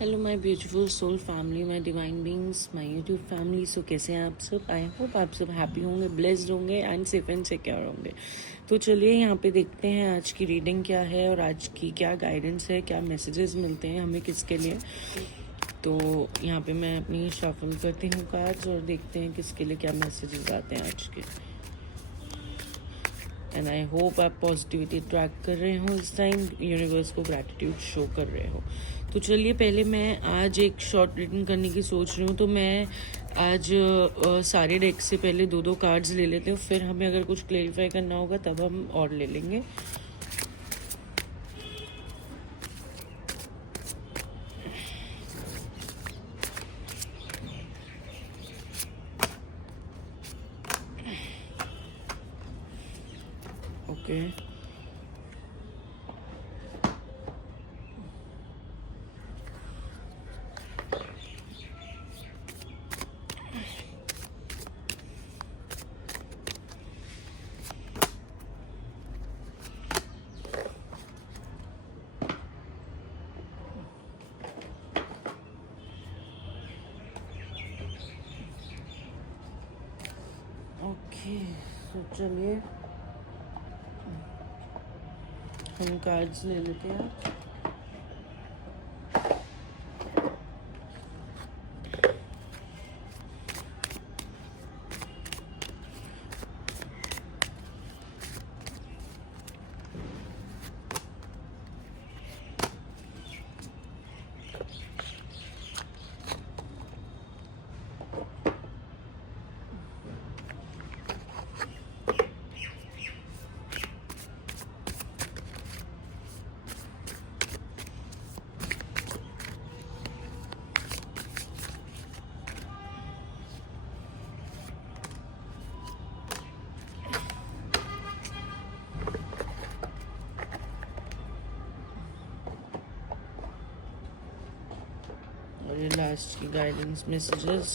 Hello my beautiful soul family, my divine beings, my YouTube family. So कैसे हैं आप सब? आई होप आप सब हैप्पी होंगे, ब्लेस्ड होंगे एंड सेफ एंड सिक्योर होंगे। तो चलिए यहाँ पे देखते हैं आज की रीडिंग क्या है और आज की क्या गाइडेंस है, क्या मैसेजेस मिलते हैं हमें किसके लिए। तो यहाँ पे मैं अपनी शफल करती हूँ कार्ड्स और देखते हैं किसके लिए क्या मैसेजेस आते हैं आज के। एंड आई होप आप पॉजिटिविटी ट्रैक कर रहे हो इस टाइम, यूनिवर्स को ग्रैटिट्यूड शो कर रहे हो। तो चलिए पहले मैं आज एक शॉर्ट रीडिंग करने की सोच रही हूँ। तो मैं आज सारे डेक से पहले दो दो कार्ड्स ले लेते हैं, फिर हमें अगर कुछ क्लेरिफाई करना होगा तब हम और ले लेंगे। Okay okay. तो चलिए हम कार्ड्स ले लेते हैं। और ये लास्ट की गाइडेंस मैसेजेस।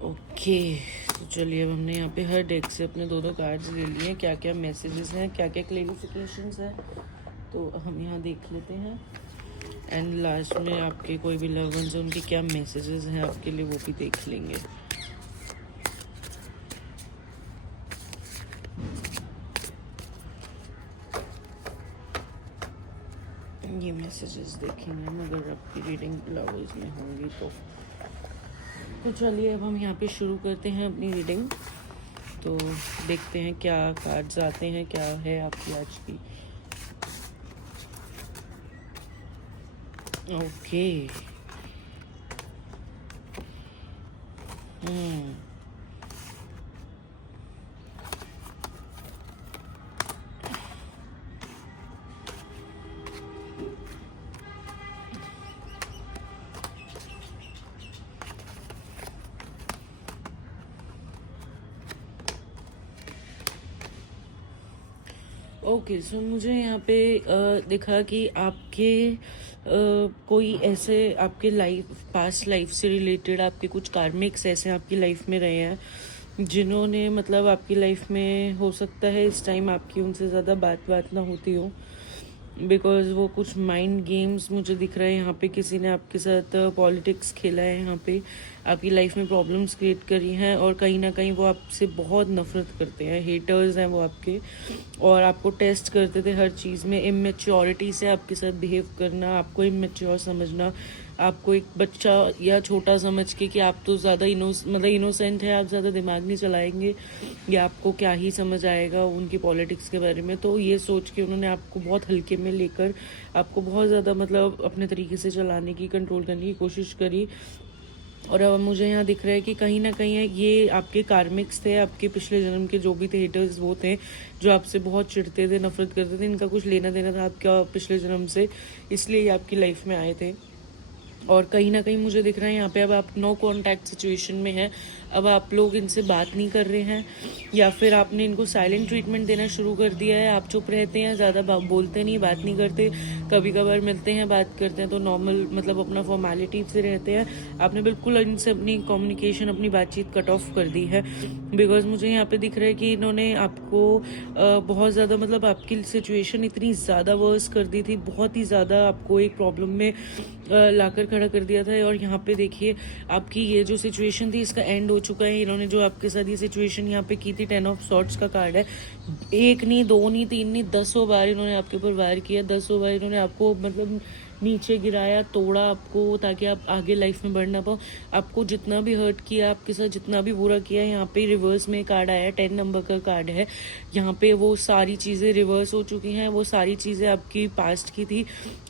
ओके तो चलिए अब हमने यहाँ पे हर डेक से अपने दो दो कार्ड्स ले लिए। क्या क्या मैसेजेस हैं, क्या क्या क्लेरिफिकेशंस हैं, तो हम यहाँ देख लेते हैं। एंड लास्ट में आपके कोई भी लव वंस हैं उनके क्या मैसेजेस हैं आपके लिए, वो भी देख लेंगे। ये मैसेजेस देखेंगे हम अगर आपकी रीडिंग लवर्स में होंगी तो चलिए अब हम यहाँ पे शुरू करते हैं अपनी रीडिंग। तो देखते हैं क्या कार्ड्स आते हैं, क्या है आपकी आज की। Okay okay. सो मुझे यहाँ पे दिखा कि आपके कोई ऐसे आपके लाइफ पास्ट लाइफ से रिलेटेड आपके कुछ कार्मिक्स ऐसे आपकी लाइफ में रहे हैं जिन्होंने मतलब आपकी लाइफ में हो सकता है इस टाइम आपकी उनसे ज़्यादा बात ना होती हो, बिकॉज वो कुछ माइंड गेम्स मुझे दिख रहा है यहाँ पे। किसी ने आपके साथ पॉलिटिक्स खेला है, यहाँ पे आपकी लाइफ में प्रॉब्लम्स क्रिएट करी हैं और कहीं ना कहीं वो आपसे बहुत नफरत करते हैं, हेटर्स हैं वो आपके, और आपको टेस्ट करते थे हर चीज़ में। इमेच्योरिटी से आपके साथ बिहेव करना, आपको इमेच्योर समझना, आपको एक बच्चा या छोटा समझ के कि आप तो ज़्यादा इनोसेंट है, आप ज़्यादा दिमाग नहीं चलाएंगे या आपको क्या ही समझ आएगा उनकी पॉलिटिक्स के बारे में। तो ये सोच के उन्होंने आपको बहुत हल्के में लेकर आपको बहुत ज़्यादा मतलब अपने तरीके से चलाने की, कंट्रोल करने की कोशिश करी। और अब मुझे यहाँ दिख रहा है कि कहीं ना कहीं ये आपके कार्मिक्स थे, आपके पिछले जन्म के जो भी थे हेटर्स वो थे जो आपसे बहुत चिढ़ते थे, नफरत करते थे। इनका कुछ लेना देना था आपका पिछले जन्म से, इसलिए ये आपकी लाइफ में आए थे। और कहीं ना कहीं मुझे दिख रहा है यहाँ पे अब आप नो कॉन्टैक्ट सिचुएशन में है, अब आप लोग इनसे बात नहीं कर रहे हैं या फिर आपने इनको साइलेंट ट्रीटमेंट देना शुरू कर दिया है। आप चुप रहते हैं, ज़्यादा बोलते नहीं, बात नहीं करते, कभी कभार मिलते हैं, बात करते हैं तो नॉर्मल मतलब अपना फॉर्मेलिटी से रहते हैं। आपने बिल्कुल इनसे अपनी कम्युनिकेशन, अपनी बातचीत कट ऑफ कर दी है। बिकॉज मुझे यहाँ पे दिख रहा है कि इन्होंने आपको बहुत ज़्यादा मतलब आपकी सिचुएशन इतनी ज़्यादा वर्स कर दी थी, बहुत ही ज़्यादा आपको एक प्रॉब्लम में लाकर खड़ा कर दिया था। और यहाँ पे देखिए आपकी ये जो सिचुएशन थी इसका एंड हो चुका है। इन्होंने जो आपके साथ ये सिचुएशन यहाँ पे की थी, 10 ऑफ सॉर्ट्स का कार्ड है, एक नहीं, दो नहीं, तीन नहीं, 10 बार इन्होंने आपके ऊपर वार किया, 10 बार इन्होंने आपको मतलब नीचे गिराया, तोड़ा आपको, ताकि आप आगे लाइफ में बढ़ ना पाओ। आपको जितना भी हर्ट किया, आपके साथ जितना भी बुरा किया, यहाँ पे रिवर्स में कार्ड आया, 10 नंबर का कार्ड है। यहाँ पे वो सारी चीज़ें रिवर्स हो चुकी हैं, वो सारी चीज़ें आपकी पास्ट की थी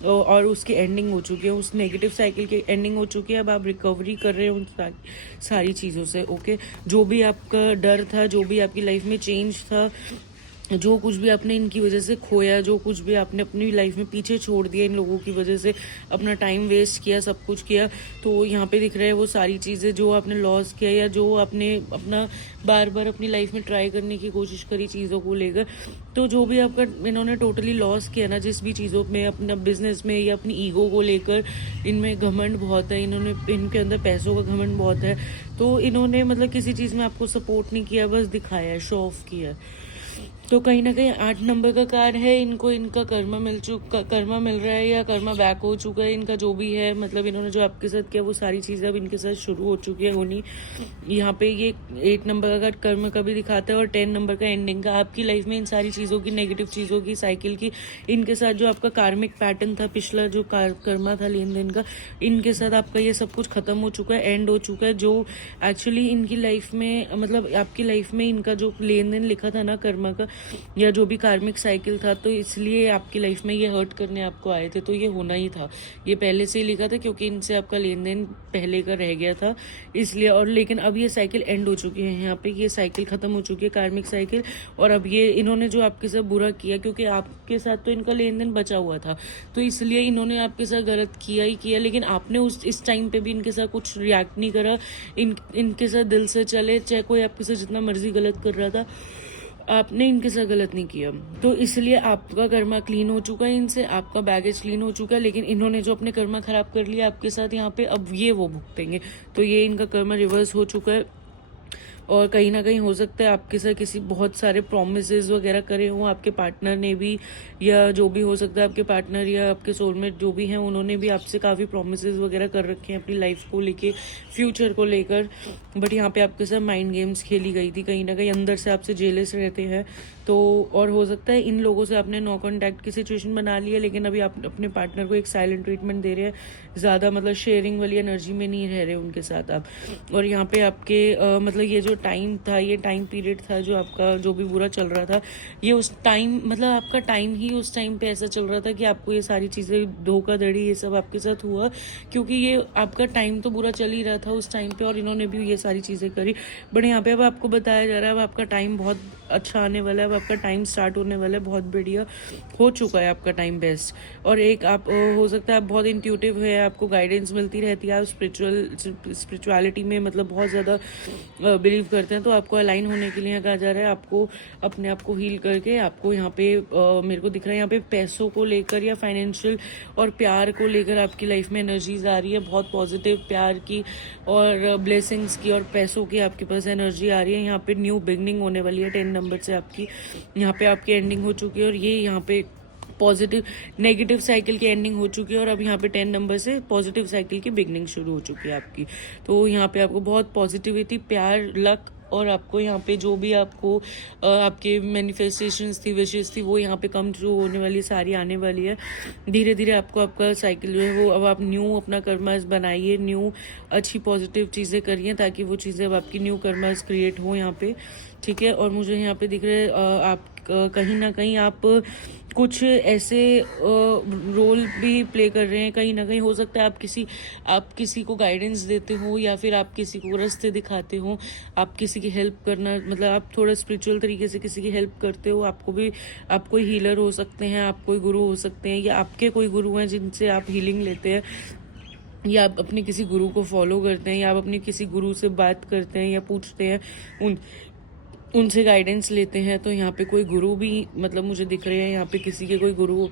और उसकी एंडिंग हो चुकी है, उस नेगेटिव साइकिल की एंडिंग हो चुकी है। अब आप रिकवरी कर रहे हो उन सारी चीज़ों से। ओके, जो भी आपका डर था, जो भी आपकी लाइफ में चेंज था, जो कुछ भी आपने इनकी वजह से खोया, जो कुछ भी आपने अपनी लाइफ में पीछे छोड़ दिया इन लोगों की वजह से, अपना टाइम वेस्ट किया, सब कुछ किया, तो यहाँ पे दिख रहा है वो सारी चीज़ें जो आपने लॉस किया या जो आपने अपना बार बार अपनी लाइफ में ट्राई करने की कोशिश करी चीज़ों को लेकर, तो जो भी आपका इन्होंने टोटली लॉस किया ना, जिस भी चीज़ों में, अपना बिजनेस में या अपनी ईगो को लेकर, इनमें घमंड बहुत है, इन्होंने इनके अंदर पैसों का घमंड बहुत है, तो इन्होंने मतलब किसी चीज़ में आपको सपोर्ट नहीं किया, बस दिखाया है, शो ऑफ किया। तो कहीं ना कहीं 8 नंबर का कार्ड है, इनको इनका कर्मा मिल रहा है या कर्मा बैक हो चुका है, इनका जो भी है, मतलब इन्होंने जो आपके साथ किया वो सारी चीज़ें अब इनके साथ शुरू हो चुकी है होनी। यहाँ पे ये 8 नंबर का कार्ड कर्म का भी दिखाता है और 10 नंबर का एंडिंग का। आपकी लाइफ में इन सारी चीज़ों की, नेगेटिव चीज़ों की साइकिल की, इनके साथ जो आपका कार्मिक पैटर्न था, पिछला जो कर्मा था लेन देन का, इनके साथ आपका ये सब कुछ खत्म हो चुका है, एंड हो चुका है। जो एक्चुअली इनकी लाइफ में, मतलब आपकी लाइफ में इनका जो लेन देन लिखा था ना कर्मा का, या जो भी कार्मिक साइकिल था, तो इसलिए आपकी लाइफ में ये हर्ट करने आपको आए थे, तो ये होना ही था, ये पहले से ही लिखा था, क्योंकि इनसे आपका लेन देन पहले का रह गया था इसलिए। और लेकिन अब ये साइकिल एंड हो चुकी है, यहाँ पे ये साइकिल खत्म हो चुकी है, कार्मिक साइकिल। और अब ये इन्होंने जो आपके साथ बुरा किया, क्योंकि आपके साथ तो इनका लेन देन बचा हुआ था, तो इसलिए इन्होंने आपके साथ गलत किया ही किया, लेकिन आपने इस टाइम पे भी इनके साथ कुछ रिएक्ट नहीं करा। इनके साथ दिल से चले, चाहे कोई आपके साथ जितना मर्जी गलत कर रहा था, आपने इनके साथ गलत नहीं किया, तो इसलिए आपका कर्मा क्लीन हो चुका है इनसे, आपका बैगेज क्लीन हो चुका है। लेकिन इन्होंने जो अपने कर्मा खराब कर लिया आपके साथ यहाँ पे, अब ये वो भुगतेंगे, तो ये इनका कर्मा रिवर्स हो चुका है। और कहीं ना कहीं हो सकता है आपके साथ किसी बहुत सारे प्रोमिसेस वगैरह करे हों आपके पार्टनर ने भी, या जो भी हो सकता है आपके पार्टनर या आपके सोलमेट जो भी हैं, उन्होंने भी आपसे काफ़ी प्रोमिसेस वगैरह कर रखे हैं अपनी लाइफ को लेके, फ्यूचर को लेकर। बट यहाँ पे आपके साथ माइंड गेम्स खेली गई थी, कहीं ना कहीं अंदर से आपसे जेलस रहते हैं। तो और हो सकता है इन लोगों से आपने नो कॉन्टैक्ट की सिचुएशन बना ली है, लेकिन अभी आप अपने पार्टनर को एक साइलेंट ट्रीटमेंट दे रहे हैं, ज़्यादा मतलब शेयरिंग वाली एनर्जी में नहीं रह रहे उनके साथ आप। और यहाँ पे आपके मतलब ये जो टाइम था, ये टाइम पीरियड था जो आपका जो भी बुरा चल रहा था, ये उस टाइम मतलब आपका टाइम ही उस टाइम पे ऐसा चल रहा था कि आपको ये सारी चीज़ें, धोखाधड़ी, ये सब आपके साथ हुआ, क्योंकि ये आपका टाइम तो बुरा चल ही रहा था उस टाइम पे, और इन्होंने भी ये सारी चीज़ें करी। बट यहाँ पे अब आपको बताया जा रहा है अब आपका टाइम बहुत अच्छा आने वाला है, अब आपका टाइम स्टार्ट होने वाला है, बहुत बढ़िया हो चुका है आपका टाइम बेस्ट। और एक आप हो सकता है आप बहुत इंट्यूटिव है, आपको गाइडेंस मिलती रहती है, आप स्पिरिचुअलिटी में मतलब बहुत ज़्यादा बिलीव करते हैं, तो आपको अलाइन होने के लिए कहा जा रहा है, आपको अपने आप को हील करके आपको यहाँ पे मेरे को दिख रहा है यहाँ पे पैसों को लेकर या फाइनेंशियल और प्यार को लेकर आपकी लाइफ में एनर्जीज आ रही है, बहुत पॉजिटिव प्यार की और ब्लेसिंग्स की और पैसों की आपके पास एनर्जी आ रही है। यहाँ पे न्यू बिगनिंग होने वाली है 10 नंबर से आपकी, यहाँ पे आपकी एंडिंग हो चुकी है, और ये यहाँ पे पॉजिटिव नेगेटिव साइकिल की एंडिंग हो चुकी है, और अब यहाँ पे 10 नंबर से पॉजिटिव साइकिल की बिगनिंग शुरू हो चुकी है आपकी। तो यहाँ पे आपको बहुत पॉजिटिविटी, प्यार, लक, और आपको यहाँ पे जो भी आपको आपके मैनिफेस्टेशंस थी, विशेस थी, वो यहाँ पे कम ट्रू होने वाली, सारी आने वाली है। धीरे धीरे आपको आपका साइकिल जो है वो अब आप न्यू अपना कर्मास बनाइए, न्यू अच्छी पॉजिटिव चीज़ें करिए, ताकि वो चीज़ें अब आपकी न्यू कर्मास क्रिएट हो यहाँ पे, ठीक है। और मुझे यहाँ पे दिख रहे आप कहीं ना कहीं आप कुछ ऐसे रोल भी प्ले कर रहे हैं, कहीं ना कहीं हो सकता है आप किसी को गाइडेंस देते हो, या फिर आप किसी को रास्ते दिखाते हो, आप किसी की हेल्प करना, मतलब आप थोड़ा स्पिरिचुअल तरीके से किसी की हेल्प करते हो। आप कोई हीलर हो सकते हैं, आप कोई गुरु हो सकते हैं, या आपके कोई गुरु हैं जिनसे आप हीलिंग लेते हैं, या आप अपने किसी गुरु को फॉलो करते हैं, या आप अपने किसी गुरु से बात करते हैं या पूछते हैं, उन उनसे गाइडेंस लेते हैं, तो यहाँ पे कोई गुरु भी मतलब मुझे दिख रहे हैं, यहाँ पे किसी के कोई गुरु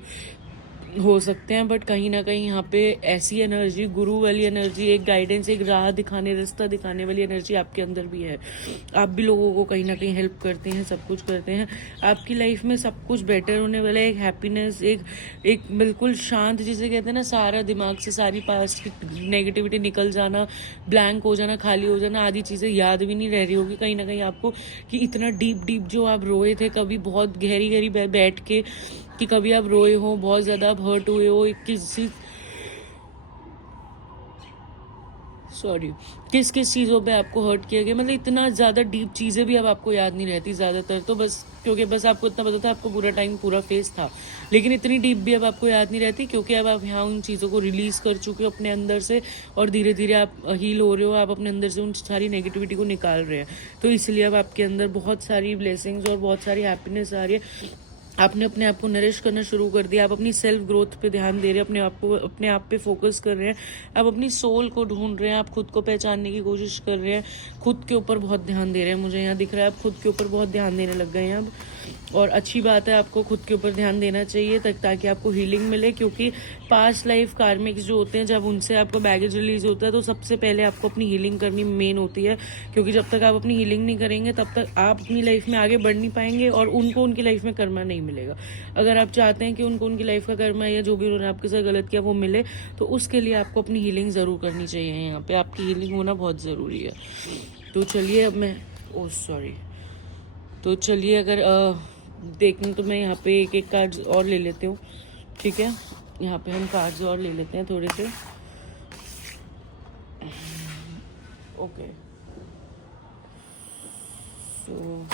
हो सकते हैं, बट कहीं ना कहीं यहाँ पे ऐसी एनर्जी, गुरु वाली एनर्जी, एक गाइडेंस, एक राह दिखाने, रास्ता दिखाने वाली एनर्जी आपके अंदर भी है। आप भी लोगों को कहीं ना कहीं हेल्प करते हैं, सब कुछ करते हैं। आपकी लाइफ में सब कुछ बेटर होने वाला है, एक हैप्पीनेस, एक बिल्कुल शांत, जिसे कहते हैं ना, सारा दिमाग से सारी पास्ट की नेगेटिविटी निकल जाना, ब्लैंक हो जाना, खाली हो जाना, आधी चीज़ें याद भी नहीं रह रही होगी कहीं ना कहीं आपको, कि इतना डीप डीप जो आप रोए थे कभी बहुत गहरी गहरी बैठ के, कि कभी आप रोए हो, बहुत ज़्यादा आप हर्ट हुए हो किसी किस किस चीज़ों पे आपको हर्ट किया गया, मतलब इतना ज़्यादा डीप चीज़ें भी अब आपको याद नहीं रहती ज़्यादातर, तो बस क्योंकि बस आपको इतना पता था, आपको पूरा टाइम पूरा फेस था, लेकिन इतनी डीप भी अब आपको याद नहीं रहती, क्योंकि अब आप यहाँ उन चीज़ों को रिलीज़ कर चुके हो अपने अंदर से, और धीरे धीरे आप हील हो रहे हो, आप अपने अंदर से उन सारी नेगेटिविटी को निकाल रहे हैं, तो इसलिए अब आपके अंदर बहुत सारी ब्लेसिंग्स और बहुत सारी हैप्पीनेस आ रही है। आपने अपने आप को नरिश करना शुरू कर दिया, आप अपनी सेल्फ ग्रोथ पे ध्यान दे रहे हैं, अपने आप पे फोकस कर रहे हैं, आप अपनी सोल को ढूंढ रहे हैं, आप खुद को पहचानने की कोशिश कर रहे हैं, खुद के ऊपर बहुत ध्यान दे रहे हैं। मुझे यहाँ दिख रहा है आप खुद के ऊपर बहुत ध्यान देने लग गए हैं अब, और अच्छी बात है, आपको खुद के ऊपर ध्यान देना चाहिए ताकि आपको हीलिंग मिले, क्योंकि पास्ट लाइफ कार्मिक्स जो होते हैं, जब उनसे आपका बैगेज रिलीज होता है, तो सबसे पहले आपको अपनी हीलिंग करनी मेन होती है, क्योंकि जब तक आप अपनी हीलिंग नहीं करेंगे तब तक आप अपनी लाइफ में आगे बढ़ नहीं पाएंगे, और उनको उनकी लाइफ में कर्मा नहीं मिलेगा। अगर आप चाहते हैं कि उनको उनकी लाइफ का कर्मा या जो भी उन्होंने आपके साथ गलत किया वो मिले, तो उसके लिए आपको अपनी हीलिंग ज़रूर करनी चाहिए। यहाँ पे आपकी हीलिंग होना बहुत ज़रूरी है। तो चलिए अब मैं तो चलिए, अगर देखें तो मैं यहाँ पे एक एक कार्ड्स और ले लेती हूँ, ठीक है। यहाँ पे हम कार्ड्स और ले लेते हैं थोड़े से। ओके, सो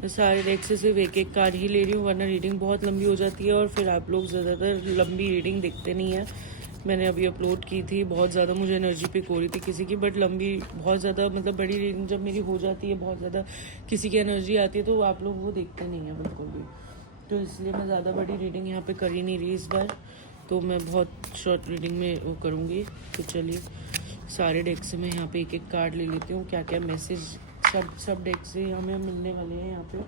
मैं सारे डेक से सिर्फ एक एक कार्ड ही ले रही हूँ, वरना रीडिंग बहुत लंबी हो जाती है, और फिर आप लोग ज़्यादातर लंबी रीडिंग देखते नहीं है। मैंने अभी अपलोड की थी, बहुत ज़्यादा मुझे एनर्जी पिक हो रही थी किसी की, बट लंबी बहुत ज़्यादा मतलब बड़ी रीडिंग जब मेरी हो जाती है, बहुत ज़्यादा किसी की एनर्जी आती है, तो आप लोग वो देखते नहीं हैं बिल्कुल भी, तो इसलिए मैं ज़्यादा बड़ी रीडिंग यहाँ पे कर ही नहीं रही इस बार, तो मैं बहुत शॉर्ट रीडिंग में वो करूँगी। तो चलिए, सारे डेक से मैं यहाँ पे एक एक कार्ड ले लेती हूँ, क्या क्या मैसेज सब डेक से हमें मिलने वाले हैं यहाँ पे।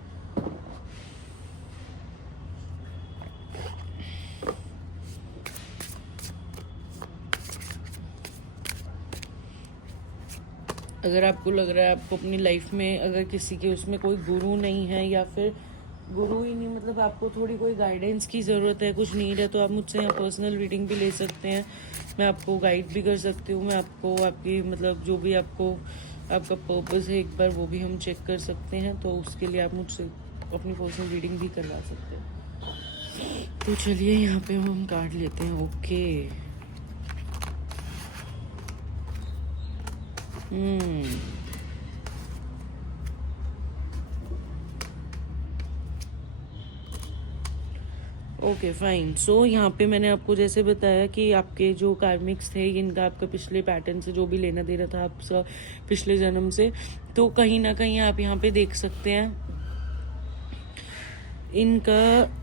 अगर आपको लग रहा है आपको अपनी लाइफ में अगर किसी के उसमें कोई गुरु नहीं है, या फिर गुरु ही नहीं, मतलब आपको थोड़ी कोई गाइडेंस की ज़रूरत है, कुछ नीड है, तो आप मुझसे यहाँ पर्सनल रीडिंग भी ले सकते हैं। मैं आपको गाइड भी कर सकती हूँ, मैं आपको आपकी मतलब जो भी आपको आपका पर्पस है एक बार वो भी हम चेक कर सकते हैं, तो उसके लिए आप मुझसे अपनी पर्सनल रीडिंग भी करवा सकते हैं। तो चलिए, यहाँ पे हम कार्ड लेते हैं। Okay, okay fine. सो यहाँ पे मैंने आपको जैसे बताया कि आपके जो कार्मिक्स थे, इनका आपका पिछले पैटर्न से जो भी लेना देना था आपका पिछले जन्म से, तो कहीं ना कहीं आप यहाँ पे देख सकते हैं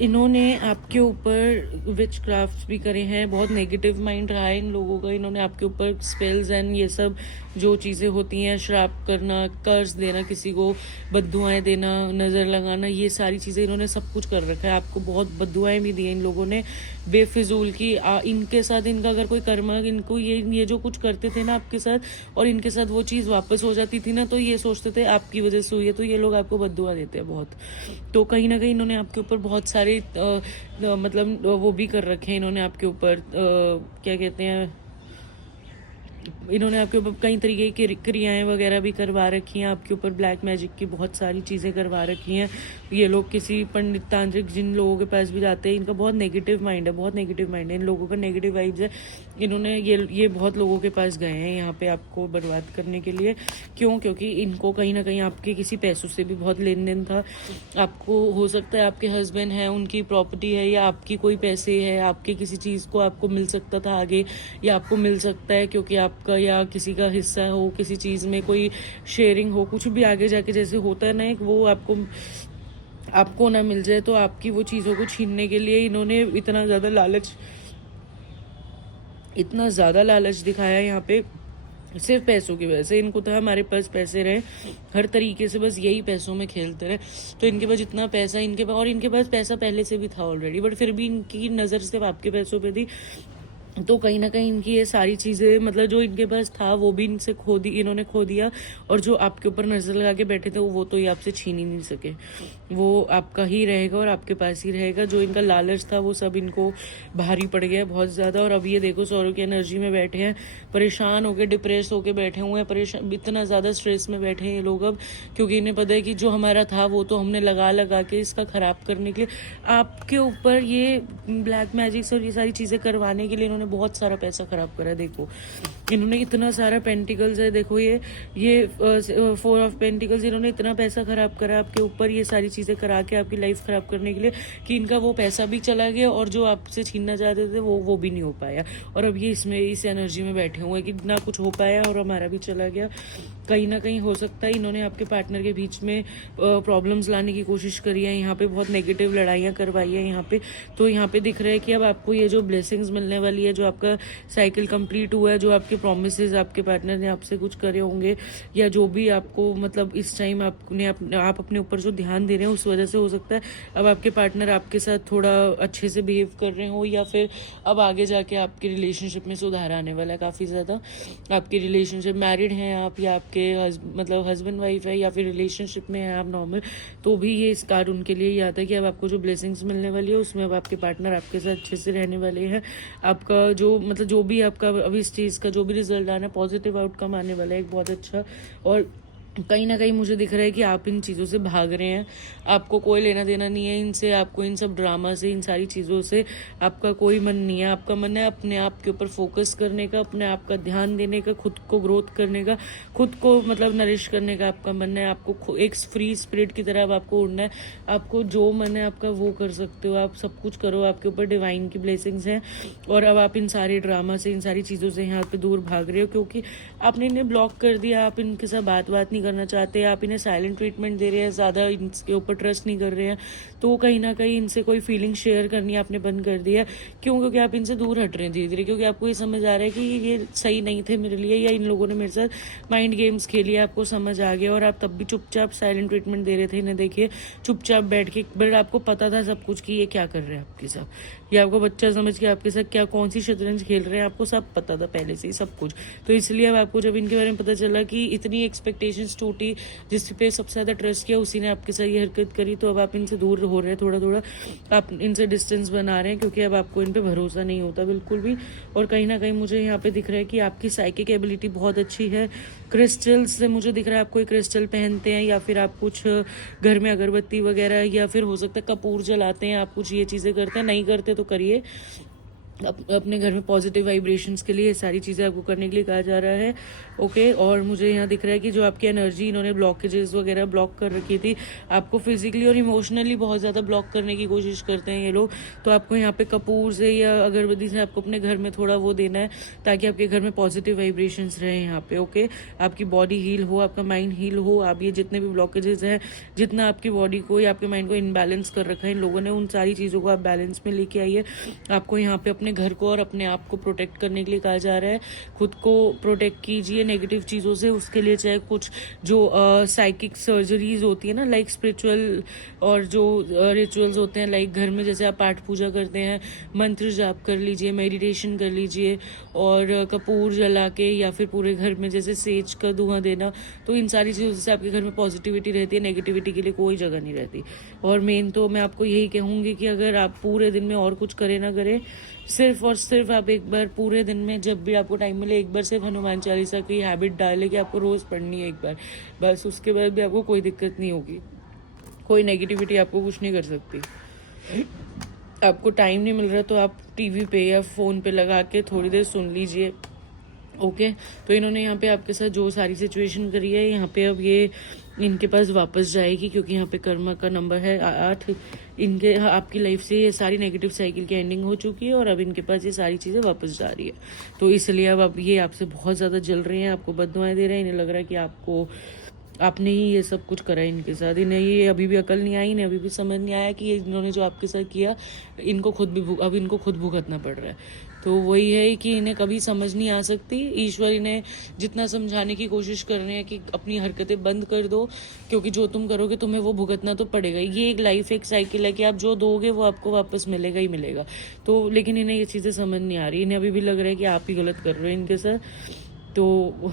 इन्होंने आपके ऊपर विच क्राफ्ट भी करे हैं, बहुत नेगेटिव माइंड रहा है इन लोगों का, इन्होंने आपके ऊपर स्पेल्स एंड ये सब जो चीज़ें होती हैं, श्राप करना, कर्ज देना, किसी को बद्दुआएं देना, नज़र लगाना, ये सारी चीज़ें इन्होंने सब कुछ कर रखा है। आपको बहुत बद्दुआएं भी दी हैं इन लोगों ने बेफिजूल की। इनके साथ इनका अगर कोई कर्मा, इनको ये जो कुछ करते थे ना आपके साथ, और इनके साथ वो चीज़ वापस हो जाती थी ना, तो ये सोचते थे आपकी वजह से हुई है, तो ये लोग आपको बद्दुआ देते हैं बहुत। तो कहीं ना कहीं इन्होंने आपके ऊपर बहुत सारे मतलब वो भी कर रखे हैं, इन्होंने आपके ऊपर क्या कहते हैं, इन्होंने आपके ऊपर कई तरीके की क्रियाएं वगैरह भी करवा रखी हैं, आपके ऊपर ब्लैक मैजिक की बहुत सारी चीज़ें करवा रखी हैं। ये लोग किसी पंडित तांत्रिक जिन लोगों के पास भी जाते हैं, इनका बहुत नेगेटिव माइंड है, बहुत नेगेटिव माइंड है, इन लोगों का नेगेटिव वाइब्स है। इन्होंने ये बहुत लोगों के पास गए हैं यहाँ पे आपको बर्बाद करने के लिए। क्यों? क्योंकि इनको कहीं ना कहीं आपके किसी पैसों से भी बहुत लेन देन था। आपको हो सकता है आपके हस्बैंड है, उनकी प्रॉपर्टी है, या आपकी कोई पैसे है, आपके किसी चीज़ को आपको मिल सकता था आगे, या आपको मिल सकता है क्योंकि आपका या किसी का हिस्सा हो, किसी चीज़ में कोई शेयरिंग हो, कुछ भी आगे जाके जैसे होता है ना, वो आपको ना मिल जाए, तो आपकी वो चीज़ों को छीनने के लिए इन्होंने इतना ज़्यादा लालच दिखाया यहाँ पे, सिर्फ पैसों की वजह से। इनको था हमारे पास पैसे रहे, हर तरीके से बस यही पैसों में खेलते रहे। तो इनके पास जितना पैसा इनके पास पैसा पहले से भी था ऑलरेडी, बट फिर भी इनकी नज़र सिर्फ आपके पैसों पे थी। तो कहीं ना कहीं इनकी ये सारी चीज़ें, मतलब जो इनके पास था वो भी इन्होंने खो दिया, और जो आपके ऊपर नजर लगा के बैठे थे वो तो ये आपसे छीन ही नहीं सके। वो आपका ही रहेगा और आपके पास ही रहेगा। जो इनका लालच था वो सब इनको भारी पड़ गया बहुत ज़्यादा। और अब ये देखो सौरों की एनर्जी में बैठे हैं, परेशान होके डिप्रेस होके बैठे हुए हैं, परेशान, इतना ज़्यादा स्ट्रेस में बैठे हैं ये लोग अब, क्योंकि इन्हें पता है कि जो हमारा था वो तो हमने लगा के इसका ख़राब करने के लिए, आपके ऊपर ये ब्लैक मैजिक्स और ये सारी चीज़ें करवाने के लिए इन्होंने बहुत सारा पैसा खराब करा। देखो इन्होंने इतना सारा पेंटिकल्स है, देखो ये 4 ऑफ पेंटिकल्स, इन्होंने इतना पैसा खराब करा आपके ऊपर, ये सारी चीज़ें करा के आपकी लाइफ खराब करने के लिए, कि इनका वो पैसा भी चला गया और जो आपसे छीनना चाहते थे वो भी नहीं हो पाया। और अब ये इस एनर्जी में बैठे हुए हैं कि ना कुछ हो पाया और हमारा भी चला गया। कहीं ना कहीं हो सकता है इन्होंने आपके पार्टनर के बीच में प्रॉब्लम्स लाने की कोशिश करी है, यहाँ पे बहुत नेगेटिव लड़ाइयाँ करवाई है यहाँ पे। तो यहाँ पे दिख रहा है कि अब आपको ये जो ब्लेसिंग्स मिलने वाली है, जो आपका साइकिल कंप्लीट हुआ है, जो आपके प्रोमिसेस आपके पार्टनर ने आपसे कुछ करे होंगे, या जो भी आपको मतलब इस टाइम आप अपने ऊपर जो ध्यान दे रहे हैं उस वजह से हो सकता है अब आपके पार्टनर आपके साथ थोड़ा अच्छे से बिहेव कर रहे हो, या फिर अब आगे जाके आपके रिलेशनशिप में सुधार आने वाला है काफ़ी ज़्यादा। आपकी रिलेशनशिप, मैरिड हैं आप या आपके मतलब हस्बैंड वाइफ है, या फिर रिलेशनशिप में है आप नॉर्मल, तो भी ये इस कार्ड उनके लिए याद है कि अब आपको जो ब्लेसिंग्स मिलने वाली है उसमें अब आपके पार्टनर आपके साथ अच्छे से रहने वाले हैं। आपका जो मतलब जो भी आपका अभी इस चीज़ का जो भी रिजल्ट आना है, पॉजिटिव आउटकम आने वाला है एक बहुत अच्छा। और कहीं ना कहीं मुझे दिख रहा है कि आप इन चीज़ों से भाग रहे हैं, आपको कोई लेना देना नहीं है इनसे, आपको इन सब ड्रामा से, इन सारी चीज़ों से आपका कोई मन नहीं है। आपका मन है अपने आप के ऊपर फोकस करने का, अपने आप का ध्यान देने का, खुद को ग्रोथ करने का, खुद को मतलब नरिश करने का आपका मन है। आपको एक फ्री स्पिरिट की तरह अब आपको उड़ना है, आपको जो मन है आपका वो कर सकते हो, आप सब कुछ करो, आपके ऊपर डिवाइन की ब्लेसिंग्स हैं। और अब आप इन सारे ड्रामा से, इन सारी चीज़ों से यहाँ पे दूर भाग रहे हो, क्योंकि आपने इन्हें ब्लॉक कर दिया, आप इनके साथ बात नहीं करना चाहते, आप इन्हें साइलेंट ट्रीटमेंट दे रहे हैं, ज़्यादा इनके ऊपर ट्रस्ट नहीं कर रहे हैं। तो कहीं ना कहीं इनसे कोई फीलिंग शेयर करनी आपने बंद कर दिया। क्यों? क्योंकि आप इनसे दूर हट रहे हैं धीरे धीरे, क्योंकि आपको ये समझ आ रहा है कि ये सही नहीं थे मेरे लिए, या इन लोगों ने मेरे साथ माइंड गेम्स खेली, आपको समझ आ गया। और आप तब भी चुपचाप साइलेंट ट्रीटमेंट दे रहे थे इन्हें, देखिए चुपचाप बैठ के, बट आपको पता था सब कुछ कि ये क्या कर रहे हैं आपके साथ, ये आपको बच्चा समझ के आपके साथ क्या कौन सी शतरंज खेल रहे हैं, आपको सब पता था पहले से ही सब कुछ। तो इसलिए अब आपको जब इनके बारे में पता चला कि इतनी एक्सपेक्टेशंस टूटी, जिस पे सबसे ज़्यादा ट्रस्ट किया उसी ने आपके साथ ये हरकत करी, तो अब आप इनसे दूर हो रहे हैं, थोड़ा थोड़ा आप इनसे डिस्टेंस बना रहे हैं, क्योंकि अब आपको इन पे भरोसा नहीं होता बिल्कुल भी। और कहीं ना कहीं मुझे यहाँ पे दिख रहा है कि आपकी साइकिक एबिलिटी बहुत अच्छी है। क्रिस्टल्स से मुझे दिख रहा है आप कोई क्रिस्टल पहनते हैं, या फिर आप कुछ घर में अगरबत्ती वगैरह, या फिर हो सकता है कपूर जलाते हैं, आप कुछ ये चीज़ें करते हैं, नहीं करते तो करिए। अपने घर में पॉजिटिव वाइब्रेशंस के लिए सारी चीज़ें आपको करने के लिए कहा जा रहा है। ओके, और मुझे यहाँ दिख रहा है कि जो आपकी एनर्जी इन्होंने ब्लॉकेजेस वगैरह ब्लॉक कर रखी थी, आपको फिजिकली और इमोशनली बहुत ज़्यादा ब्लॉक करने की कोशिश करते हैं ये लोग। तो आपको यहाँ पे कपूर से या अगरबत्ती से आपको अपने घर में थोड़ा वो देना है, ताकि आपके घर में पॉजिटिव वाइब्रेशंस रहें यहाँ पे। ओके, आपकी बॉडी हील हो, आपका माइंड हील हो, आप ये जितने भी ब्लॉकेजेस हैं, जितना आपकी बॉडी को या आपके माइंड को इनबैलेंस कर रखा है इन लोगों ने, उन सारी चीज़ों को आप बैलेंस में लेके आइए। आपको यहाँ पे अपने घर को और अपने आप को प्रोटेक्ट करने के लिए कहा जा रहा है। खुद को प्रोटेक्ट कीजिए नेगेटिव चीज़ों से, उसके लिए चाहे कुछ जो साइकिक सर्जरीज होती है ना, लाइक स्पिरिचुअल और जो रिचुअल्स होते हैं, लाइक घर में जैसे आप पाठ पूजा करते हैं, मंत्र जाप कर लीजिए, मेडिटेशन कर लीजिए, और कपूर जला के या फिर पूरे घर में जैसे सेज का धुआं देना, तो इन सारी चीज़ों से आपके घर में पॉजिटिविटी रहती है, नेगेटिविटी के लिए कोई जगह नहीं रहती। और मेन तो मैं आपको यही कहूँगी कि अगर आप पूरे दिन में और कुछ करें ना करें, सिर्फ और सिर्फ आप एक बार पूरे दिन में जब भी आपको टाइम मिले एक बार सिर्फ हनुमान चालीसा की हैबिट डालें कि आपको रोज़ पढ़नी है एक बार, बस। उसके बाद भी आपको कोई दिक्कत नहीं होगी, कोई नेगेटिविटी आपको कुछ नहीं कर सकती। आपको टाइम नहीं मिल रहा तो आप टीवी पे या फ़ोन पे लगा के थोड़ी देर सुन लीजिए। ओके, तो इन्होंने यहाँ पे आपके साथ जो सारी सिचुएशन करी है, यहाँ पे अब ये इनके पास वापस जाएगी, क्योंकि यहाँ पे कर्मा का नंबर है 8। इनके आपकी लाइफ से ये सारी नेगेटिव साइकिल की एंडिंग हो चुकी है और अब इनके पास ये सारी चीज़ें वापस जा रही है। तो इसलिए अब ये आपसे बहुत ज़्यादा जल रहे हैं, आपको बददुआएं दे रहे हैं। इन्हें लग रहा है कि आपने ही ये सब कुछ करा है इनके साथ। इन्हें ये अभी भी अकल नहीं आई, इन्हें अभी भी समझ नहीं आया कि ये इन्होंने जो आपके साथ किया अब इनको खुद भुगतना पड़ रहा है। तो वही है कि इन्हें कभी समझ नहीं आ सकती। ईश्वर इन्हें जितना समझाने की कोशिश कर रहे हैं कि अपनी हरकतें बंद कर दो, क्योंकि जो तुम करोगे तुम्हें वो भुगतना तो पड़ेगा। ये एक लाइफ, एक साइकिल है कि आप जो दोगे वो आपको वापस मिलेगा ही मिलेगा। तो लेकिन इन्हें ये चीज़ें समझ नहीं आ रही। इन्हें अभी भी लग रहा है कि आप ही गलत कर रहे हो इनके साथ। तो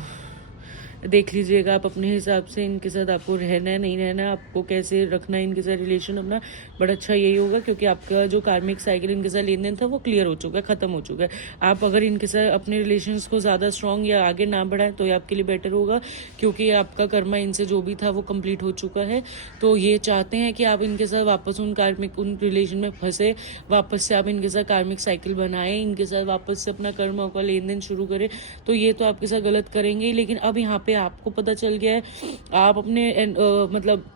देख लीजिएगा आप अपने हिसाब से इनके साथ आपको रहना है नहीं रहना है, आपको कैसे रखना है इनके साथ रिलेशन अपना। बड़ा अच्छा यही होगा, क्योंकि आपका जो कार्मिक साइकिल इनके साथ लेन देन था वो क्लियर हो चुका है, खत्म हो चुका है। आप अगर इनके साथ अपने रिलेशंस को ज़्यादा स्ट्रांग या आगे ना बढ़ाएं तो ये आपके लिए बेटर होगा, क्योंकि आपका कर्मा इनसे जो भी था वो कंप्लीट हो चुका है। तो ये चाहते हैं कि आप इनके साथ वापस उन रिलेशन में फंसे, वापस से आप इनके साथ कार्मिक साइकिल बनाएं, इनके साथ वापस से अपना कर्मा का लेन देन शुरू करें। तो ये तो आपके साथ गलत करेंगे ही, लेकिन अब यहाँ पे आपको पता चल गया है, आप अपने मतलब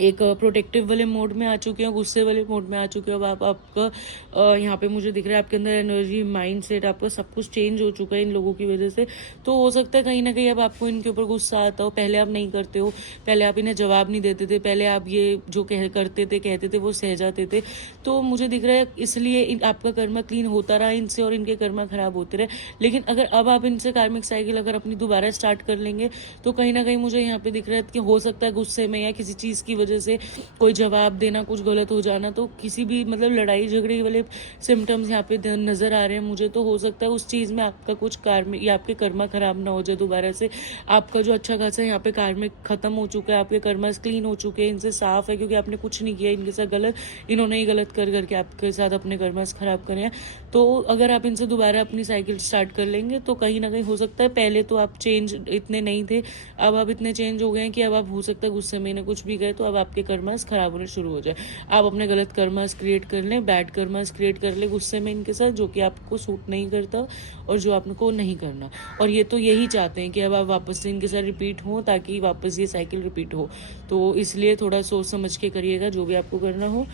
एक प्रोटेक्टिव वाले मोड में आ चुके हैं, गुस्से वाले मोड में आ चुके हो। अब आपका यहाँ पे मुझे दिख रहा है आपके अंदर एनर्जी, माइंड सेट, आपका सब कुछ चेंज हो चुका है इन लोगों की वजह से। तो हो सकता है कहीं ना कहीं अब आपको इनके ऊपर गुस्सा आता हो। पहले आप नहीं करते हो, पहले आप इन्हें जवाब नहीं देते थे, पहले आप ये जो कहते थे वो सह जाते थे। तो मुझे दिख रहा है इसलिए आपका कर्मा क्लीन होता रहा इनसे और इनके कर्मा खराब होते रहे। लेकिन अगर अब आप इनसे कार्मिक साइकिल अगर अपनी दोबारा स्टार्ट कर लेंगे तो कहीं ना कहीं मुझे यहाँ पे दिख रहा है कि हो सकता है गुस्से में या किसी चीज़ की वजह से कोई जवाब देना, कुछ गलत हो जाना, तो किसी भी मतलब लड़ाई झगड़े वाले सिम्टम्स यहाँ पे नजर आ रहे हैं मुझे। तो हो सकता है उस चीज़ में आपका कुछ कार्मिक या आपके कर्मा खराब ना हो जाए दोबारा से। आपका जो अच्छा खासा यहाँ पे कार्मिक खत्म हो चुका है, आपके कर्मा क्लीन हो चुके हैं, इनसे साफ है, क्योंकि आपने कुछ नहीं किया इनके साथ गलत। इन्होंने ही गलत कर करके आपके साथ अपने कर्मा खराब करे हैं। तो अगर आप इनसे दोबारा अपनी साइकिल स्टार्ट कर लेंगे तो कहीं ना कहीं हो सकता है, पहले तो आप चेंज इतने नहीं थे, अब आप इतने चेंज हो गए हैं कि अब आप हो सकता है गुस्से में कुछ भी गए तो अब आपके कर्मास खराब होने शुरू हो जाए। आप अपने गलत कर्मास क्रिएट कर लें, बैड कर्मास क्रिएट कर लें गुस्से में इनके साथ, जो कि आपको सूट नहीं करता और जो आपको नहीं करना। और ये तो यही चाहते हैं कि अब आप वापस से इनके साथ रिपीट हो, ताकि वापस ये साइकिल रिपीट हो। तो इसलिए थोड़ा सोच समझ के करिएगा जो भी आपको करना हो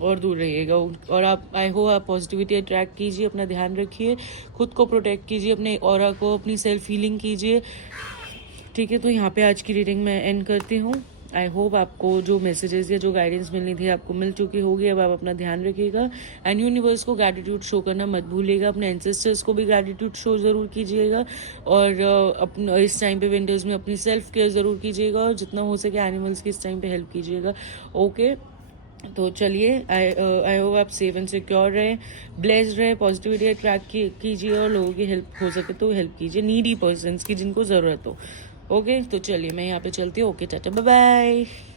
और दूर रहिएगा। और आप आई होप आप पॉजिटिविटी अट्रैक्ट कीजिए, अपना ध्यान रखिए, खुद को प्रोटेक्ट कीजिए, अपने ऑरा को, अपनी सेल्फ हीलिंग कीजिए। ठीक है, तो यहाँ पे आज की रीडिंग मैं एंड करती हूँ। आई होप आपको जो मैसेजेस या जो गाइडेंस मिलनी थी आपको मिल चुकी होगी। अब आप अपना ध्यान रखिएगा एंड यूनिवर्स को ग्रैटिट्यूड शो करना मत भूलिएगा। अपने एंसेस्टर्स को भी ग्रैटिट्यूड शो ज़रूर कीजिएगा और अपना इस टाइम पे विंटर्स में अपनी सेल्फ केयर ज़रूर कीजिएगा और जितना हो सके एनिमल्स की इस टाइम पे हेल्प कीजिएगा। ओके, तो चलिए, आई होप आप सेफ एंड सिक्योर रहें, ब्लेस्ड रहे, पॉजिटिविटी अट्रैक्ट कीजिए और लोगों की हेल्प हो सके तो हेल्प कीजिए, नीडी पर्सन्स की जिनको ज़रूरत हो। ओके, तो चलिए मैं यहाँ पे चलती हूँ। Okay, tata, bye bye.